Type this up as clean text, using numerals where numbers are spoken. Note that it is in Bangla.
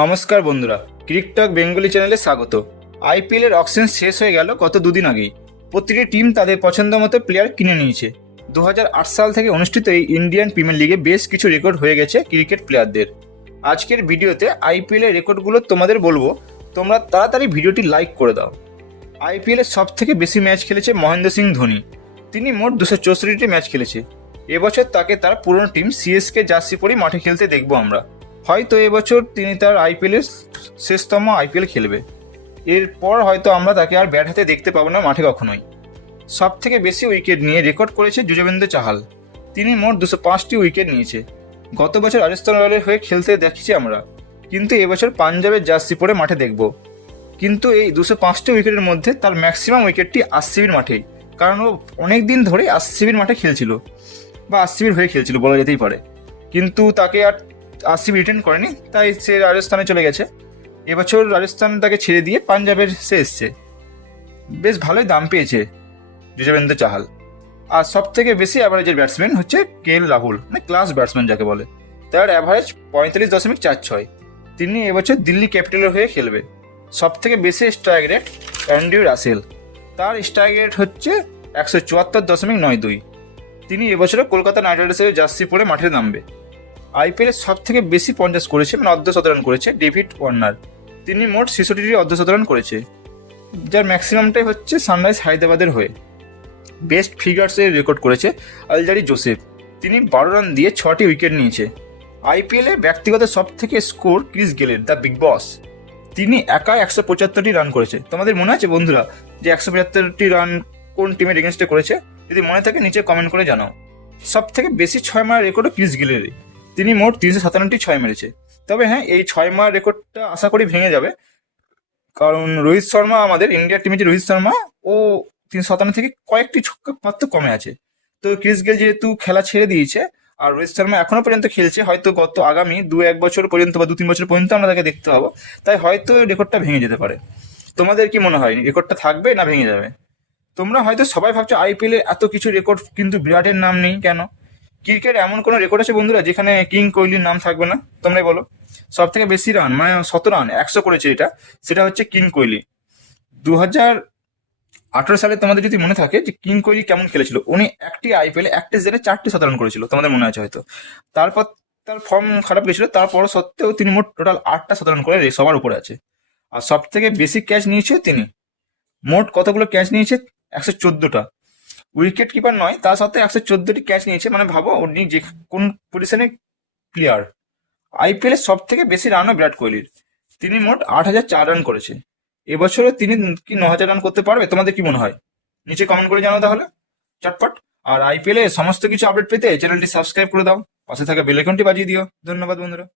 নমস্কার বন্ধুরা, ক্রিকটক বেঙ্গলি চ্যানেলে স্বাগত। আইপিএল এর অকশন শেষ হয়ে গেল গত দুদিন আগেই। প্রতিটি টিম তাদের পছন্দ মতো প্লেয়ার কিনে নিয়েছে। 2008 সাল থেকে অনুষ্ঠিত এই ইন্ডিয়ান প্রিমিয়ার লিগে বেশ কিছু রেকর্ড হয়ে গেছে ক্রিকেট প্লেয়ারদের। আজকের ভিডিওতে আইপিএল এর রেকর্ডগুলো তোমাদের বলবো, তোমরা তাড়াতাড়ি ভিডিওটি লাইক করে দাও। আইপিএল এর সব থেকে বেশি ম্যাচ খেলেছে মহেন্দ্র সিং ধোনি। তিনি মোট 264টি ম্যাচ খেলেছে। এবছর তাকে তার পুরনো টিম সিএসকে জার্সি পরে মাঠে খেলতে দেখবো আমরা। হয়তো এবছর তিনি তার আইপিএলের শেষতম আইপিএল খেলবে। এরপর হয়তো আমরা তাকে আর ব্যাট হাতে দেখতে পাবো না মাঠে কখনোই। সব থেকে বেশি উইকেট নিয়ে রেকর্ড করেছে যুজবেন্দ্র চাহাল। তিনি মোট 205টি উইকেট নিয়েছে। গত বছর রাজস্থান রয়্যালের হয়ে খেলতে দেখেছি আমরা, কিন্তু এবছর পাঞ্জাবের জার্সি পরে মাঠে দেখব। কিন্তু এই 205টি উইকেটের মধ্যে তার ম্যাক্সিমাম উইকেটটি আরসিবির মাঠেই, কারণ ও অনেক দিন ধরে আরসিবির মাঠে খেলছিল বা আরসিবির হয়ে খেলছিল বলা যেতেই পারে। কিন্তু তাকে আর আরসিবি রিটেন করেনি, তাই সে রাজস্থানে চলে গেছে। এবছর রাজস্থান তাকে ছেড়ে দিয়ে পাঞ্জাবের সে এসছে। বেশ ভালোই দাম পেয়েছে যুজবেন্দ্র চাহাল। আর সব থেকে বেশি অ্যাভারেজের ব্যাটসম্যান হচ্ছে কেএল রাহুল, মানে ক্লাস ব্যাটসম্যান যাকে বলে। তার অ্যাভারেজ 45.46। তিনি এবছর দিল্লি ক্যাপিটালের হয়ে খেলবে। সব থেকে বেশি স্ট্রাইক রেট অ্যান্ড্রু রাসেল, তার স্ট্রাইক রেট হচ্ছে 174.92। তিনি এবছরে কলকাতা নাইট রাইডার্সের জার্সি পরে মাঠে নামবে। আইপিএলের সব থেকে বেশি 50 করেছে, মানে অর্ধশতরান করেছে ডেভিড ওয়ার্নার। তিনি মোট 66টি অর্ধশতরান করেছে, যার ম্যাক্সিমামটাই হচ্ছে সানরাইজ হায়দ্রাবাদের হয়ে। বেস্ট ফিগার্সের রেকর্ড করেছে আলজারি জোসেফ। তিনি 12 রান দিয়ে 6টি উইকেট নিয়েছে। আইপিএলে ব্যক্তিগত সব থেকে স্কোর ক্রিস গেলের, দ্য বিগ বস। তিনি একা 175টি রান করেছে। তোমাদের মনে আছে বন্ধুরা যে 175টি রান কোন টিমের এগেনস্টে করেছে? যদি মনে থাকে নিচে কমেন্ট করে জানাও। সব থেকে বেশি 6 মারার রেকর্ডও ক্রিস গেলের। তিনি মোট 357টি 6 মেরেছে। তবে হ্যাঁ, এই 6 মারার রেকর্ডটা আশা করি ভেঙে যাবে, কারণ রোহিত শর্মা, আমাদের ইন্ডিয়ার টিমে যে রোহিত শর্মা, ও 357 থেকে কয়েকটি ছক্কা মাত্র কমে আছে। তো ক্রিস গেল যেহেতু খেলা ছেড়ে দিয়েছে, আর রোহিত শর্মা এখনো পর্যন্ত খেলছে, হয়তো আগামী 2-1 বছর পর্যন্ত বা 2-3 বছর পর্যন্ত আমরা তাকে দেখতে পাবো। তাই হয়তো রেকর্ডটা ভেঙে যেতে পারে। তোমাদের কি মনে হয়, রেকর্ডটা থাকবে না ভেঙে যাবে? তোমরা হয়তো সবাই ভাবছো আইপিএলে এত কিছু রেকর্ড, কিন্তু বিরাটের নাম নেই কেন? ক্রিকেট এমন কোনো রেকর্ড আছে বন্ধুরা যেখানে কিং কোহলির নাম থাকবে না? তোমরাই বলো। সব থেকে বেশি রান, মানে 100 রান 100 করেছে, সেটা হচ্ছে কিং কোহলি। 2018 সালে তোমাদের যদি মনে থাকে যে কিং কোহলি কেমন খেলেছিল, উনি একটি আইপিএলে একটি সিজনে 4টি 100 রান করেছিল, তোমাদের মনে আছে হয়তো। তারপর তার ফর্ম খারাপ গেছিল, তারপর সত্ত্বেও তিনি মোট টোটাল 8টা 100 রান করে সবার উপরে আছে। আর সব থেকে বেশি ক্যাচ নিয়েছে তিনি। মোট কতগুলো ক্যাচ নিয়েছে? 114টা। উইকেট কিপার নয়, তার সাথে 114টি ক্যাচ নিয়েছে। মানে ভাবো উনি যে কোন পজিশনে প্লেয়ার। আইপিএল এর সব থেকে বেশি রানও বিরাট কোহলির। তিনি মোট 8,004 রান করেছে। এবছরে তিনি কি 9,000 রান করতে পারবে? তোমাদের কি মনে হয়? নিচে কমেন্ট করে জানাও তাহলে, চটপট। আর আইপিএল এর সমস্ত কিছু আপডেট পেতে চ্যানেলটি সাবস্ক্রাইব করে দাও, পাশে থাকা বেল আইকনটি বাজিয়ে দিও। ধন্যবাদ বন্ধুরা।